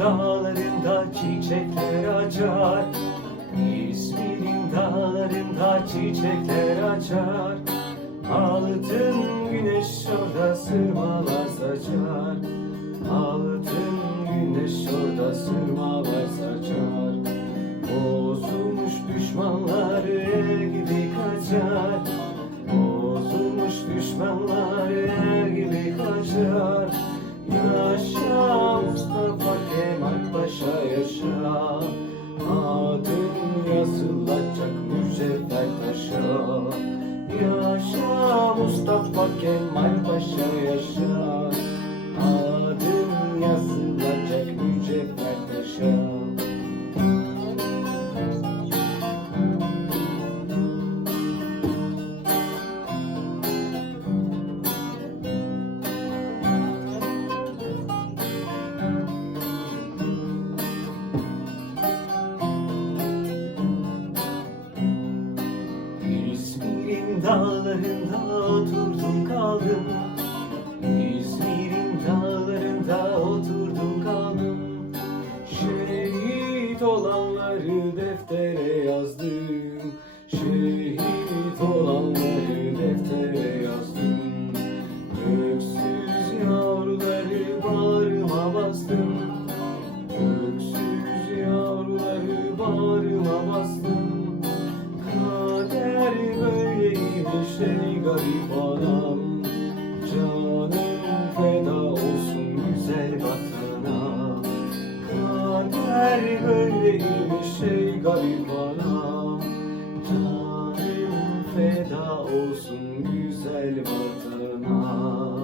dağlarında çiçekler açar. İzmir'in dağlarında çiçekler açar. Altın güneş orada sırmalar saçar. Altın güneş orada sırmalar saçar. Bozulmuş düşmanlar er gibi kaçar. Bozulmuş düşmanlar er gibi kaçar Paşa yaşa. Adın yazılacak mücevher taşa. Yaşa Mustafa Kemal dağlarında oturdum kaldım. İzmir'in dağlarında oturdum kaldım. Şehit olanları deftere yazdım. Şehit olanları deftere yazdım. Öksüz yavruları bağrıma bastım ey garip adam Canım feda olsun güzel vatana. Kader böyleymiş ey garip adam Canım feda olsun güzel vatana